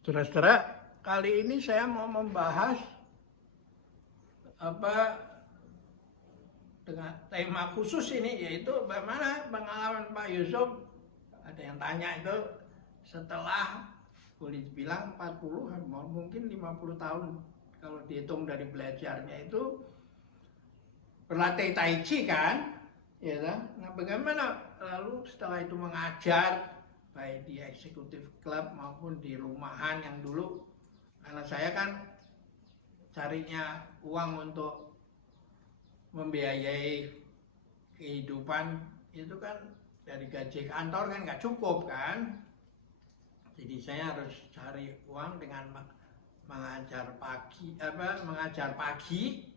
Saudara-saudara, kali ini saya mau membahas dengan tema khusus ini, yaitu bagaimana pengalaman Pak Yusuf. Ada yang tanya itu setelah boleh dibilang 40 mungkin 50 tahun kalau dihitung dari belajarnya itu berlatih Tai Chi kan, ya kan? Nah, bagaimana lalu setelah itu mengajar baik di eksekutif klub maupun di rumahan yang dulu, karena saya kan carinya uang untuk membiayai kehidupan itu kan dari gaji kantor kan nggak cukup kan, jadi saya harus cari uang dengan mengajar pagi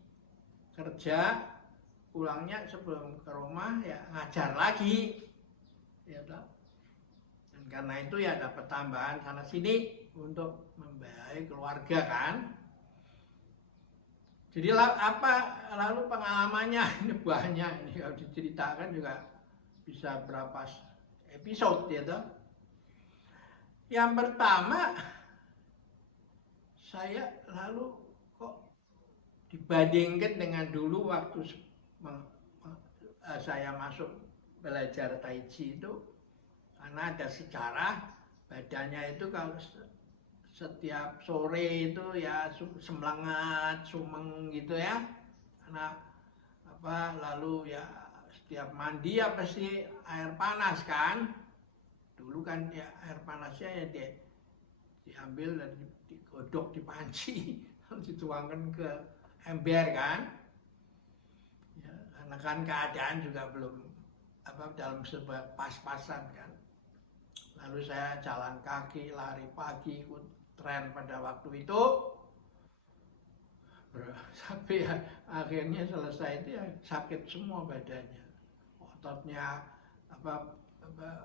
kerja, pulangnya sebelum ke rumah ya ngajar lagi, ya toh. Dan karena itu ya dapat tambahan sana sini untuk membiayai keluarga kan. Jadi lalu pengalamannya ini banyak, ini kalau diceritakan juga bisa berapa episode, ya toh. Yang pertama, saya lalu kok dibandingkan dengan dulu waktu saya masuk belajar Tai Chi itu, karena ada sejarah badannya itu kalau setiap sore itu ya semelangat, sumeng gitu ya, karena lalu ya setiap mandi ya pasti air panas kan. Dulu kan ya air panasnya ya diambil dan digodok di panci lalu dituangkan ke ember kan ya, karena kan keadaan juga belum dalam sebuah pas-pasan kan. Lalu saya jalan kaki, lari pagi, ikut tren pada waktu itu sampai ya, akhirnya selesai itu ya sakit semua badannya, ototnya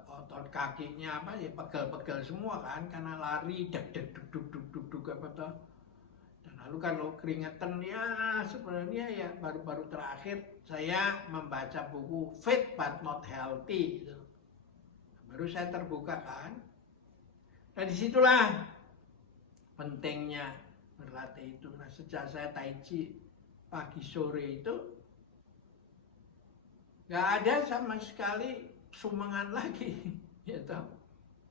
otot kakinya ya pegel-pegel semua kan, karena lari deg duk apa toh. Dan lalu kalau keringetan ya sebenarnya ya baru-baru terakhir saya membaca buku Fit But Not Healthy gitu. Baru saya terbuka kan. Dan disitulah pentingnya berlatih itu. Nah, sejak saya Tai Chi pagi sore itu nggak ada sama sekali sumengan lagi, gitu.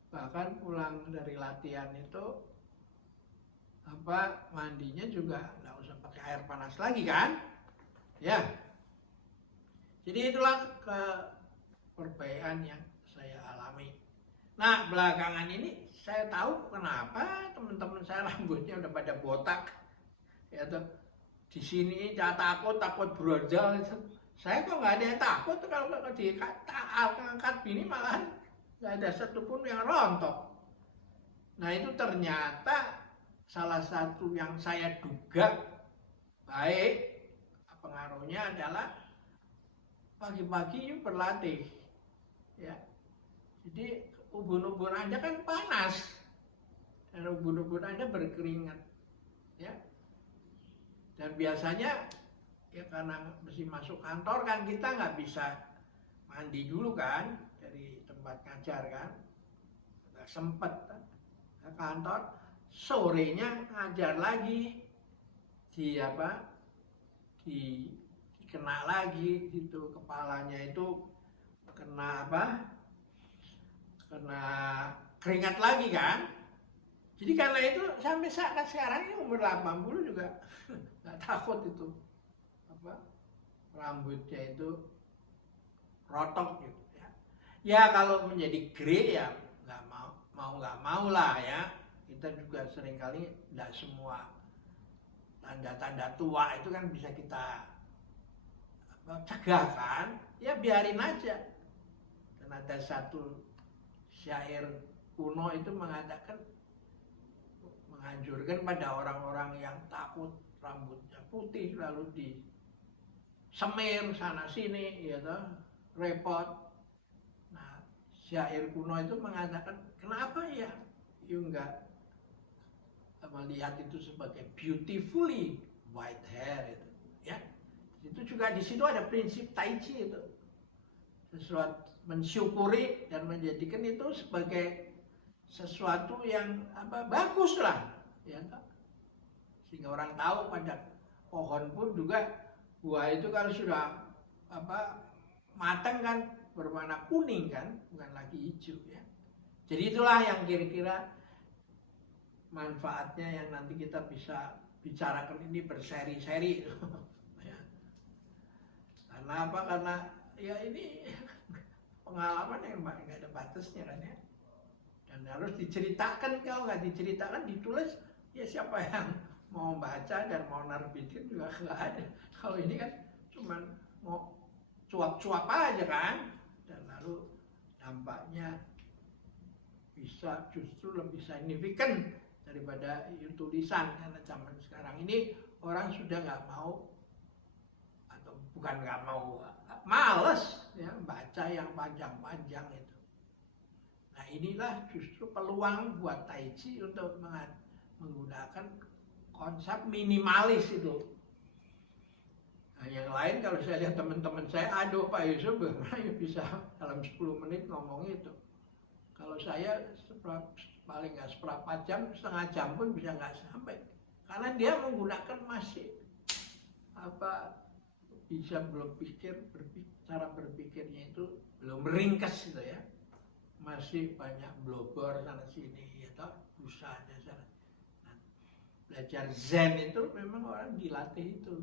Bahkan pulang dari latihan itu mandinya juga nggak usah pakai air panas lagi kan, ya. Jadi itulah perbaikan yang saya alami. Nah, belakangan ini saya tahu kenapa teman-teman saya rambutnya udah pada botak, ya tuh. Di sini takut beronjol. Saya kok nggak ada yang takut kalau diangkat bini, malahan nggak ada satupun yang rontok. Nah, itu ternyata salah satu yang saya duga baik pengaruhnya adalah pagi-pagi berlatih, ya. Jadi ubun-ubun Anda kan panas, dan ubun-ubun Anda berkeringat, ya. Dan biasanya ya karena mesti masuk kantor kan, kita nggak bisa mandi dulu kan dari tempat ngajar kan, nggak sempet kan ke kantor, sorenya ngajar lagi dikena lagi gitu, kepalanya itu kena kena keringat lagi kan. Jadi karena itu sampai sekarang ini umur 80 juga nggak takut itu rambutnya itu rotok gitu ya. Ya kalau menjadi grey ya nggak mau lah ya. Kita juga seringkali nggak semua tanda-tanda tua itu kan bisa kita cegah kan. Ya biarin aja. Dan ada satu syair kuno itu menganjurkan pada orang-orang yang takut rambutnya putih lalu disemir sana sini, ya toh, repot. Nah, syair kuno itu mengatakan kenapa ya you nggak melihat itu sebagai beautifully white hair itu, ya. Itu juga di situ ada prinsip Tai Chi itu, sesuatu mensyukuri dan menjadikan itu sebagai sesuatu yang bagus lah, ya toh. Sehingga orang tahu pada pohon pun juga buah itu kalau sudah matang kan berwarna kuning kan, bukan lagi hijau ya. Jadi itulah yang kira-kira manfaatnya yang nanti kita bisa bicarakan ini berseri-seri. Ya. Karena apa? Karena ya ini pengalaman yang nggak ada batasnya kan ya. Dan harus diceritakan, kalau nggak diceritakan ditulis, ya siapa yang mau baca dan mau nerbitin juga nggak ada. Kalau ini kan cuman mau cuap-cuap aja kan, dan lalu dampaknya bisa justru lebih signifikan daripada tulisan, karena zaman sekarang ini orang sudah nggak mau, atau bukan nggak mau, males ya baca yang panjang-panjang itu. Nah inilah justru peluang buat Tai Chi untuk menggunakan konsep minimalis itu. Nah, yang lain kalau saya lihat teman-teman saya, aduh Pak Yusuf bagaimana bisa dalam 10 menit ngomong itu. Kalau saya paling nggak seberapa jam, setengah jam pun bisa nggak sampai. Karena dia menggunakan masih bisa belum cara berpikirnya itu belum ringkas gitu ya. Masih banyak blogor sana sini atau usahanya sana. Nah, belajar Zen itu memang orang dilatih itu.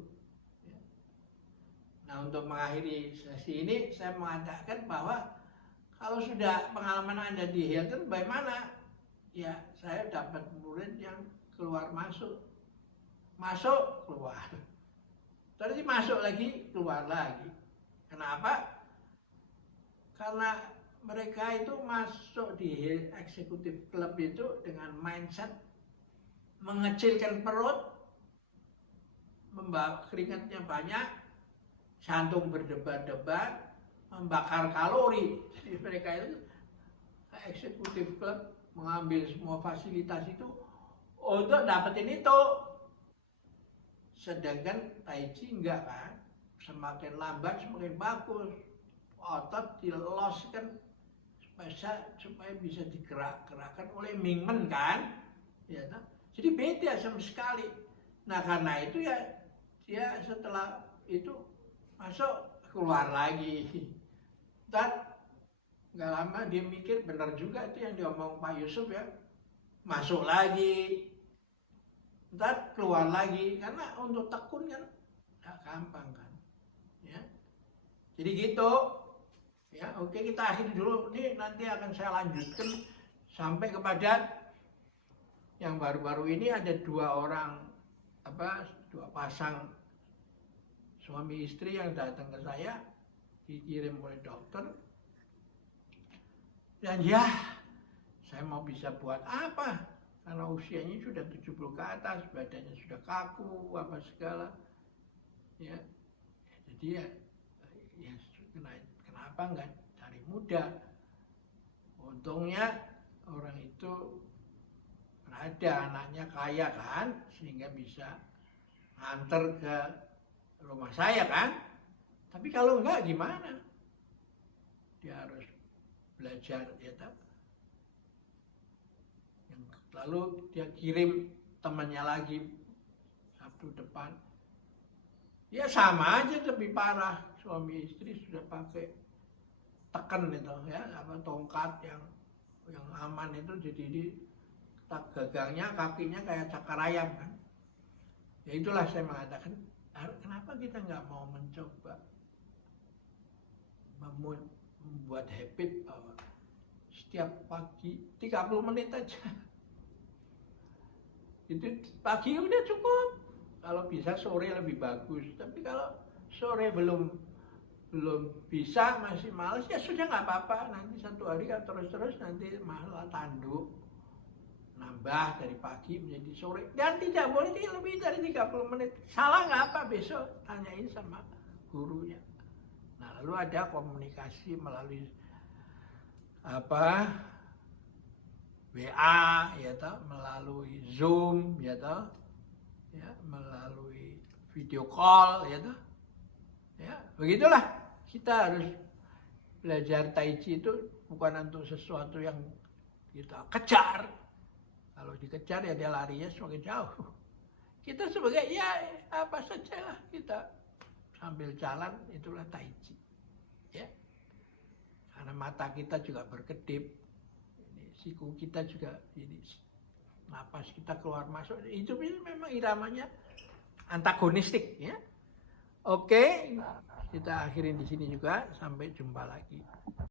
Nah untuk mengakhiri sesi ini saya mengatakan bahwa kalau sudah pengalaman Anda di Hilton, bagaimana? Ya saya dapat murid yang keluar masuk, masuk keluar, terus masuk lagi keluar lagi. Kenapa? Karena mereka itu masuk di eksekutif klub itu dengan mindset mengecilkan perut, membawa keringatnya banyak, jantung berdebar-debar, membakar kalori. Jadi mereka itu eksekutif klub mengambil semua fasilitas itu untuk dapetin itu. Sedangkan Tai Chi enggak kan, semakin lambat semakin bagus. Otot diloloskan supaya bisa digerakkan oleh Mingmen kan, ya, jadi beda sama sekali. Nah karena itu ya dia setelah itu masuk keluar lagi. Dan nggak lama dia mikir benar juga itu yang diomong Pak Yusuf ya, masuk lagi, ntar keluar lagi, karena untuk tekun kan nggak gampang kan, ya. Jadi gitu, ya. Oke kita akhiri dulu, ini nanti akan saya lanjutkan sampai kepada yang baru-baru ini ada dua pasang suami istri yang datang ke saya, dikirim oleh dokter. Dan ya, saya mau bisa buat apa? Karena usianya sudah 70 ke atas, badannya sudah kaku, apa segala. Ya, jadi ya kenapa nggak dari muda? Untungnya orang itu ada anaknya kaya kan, sehingga bisa antar ke rumah saya kan. Tapi kalau enggak gimana? Dia harus belajar ya tak. Lalu dia kirim temannya lagi Sabtu depan. Ya sama aja, lebih parah. Suami istri sudah pakai teken itu ya, tongkat yang aman itu, jadi di gagangnya kakinya kayak cakar ayam kan. Ya itulah saya mengatakan, kenapa kita nggak mau mencoba membuat habit bahwa setiap pagi 30 menit aja. Itu pagi udah cukup. Kalau bisa sore lebih bagus. Tapi kalau sore belum bisa, masih males, ya sudah nggak apa-apa. Nanti satu hari kan terus nanti malah tanduk. Nambah dari pagi menjadi sore. Dan tidak boleh lebih dari 30 menit. Salah nggak apa, besok tanyain sama gurunya. Nah lalu ada komunikasi melalui WA ya toh, melalui Zoom ya toh, ya, melalui video call ya toh. Ya, begitulah kita harus belajar Tai Chi itu bukan untuk sesuatu yang kita kejar. Kalau dikejar ya dia larinya semakin jauh. Kita sebagai ya apa saja lah, kita sambil jalan, itulah Tai Chi. Ya. Karena mata kita juga berkedip, ini, siku kita juga ini, napas kita keluar masuk, itu memang iramanya antagonistik ya. Oke, kita akhirin di sini juga, sampai jumpa lagi.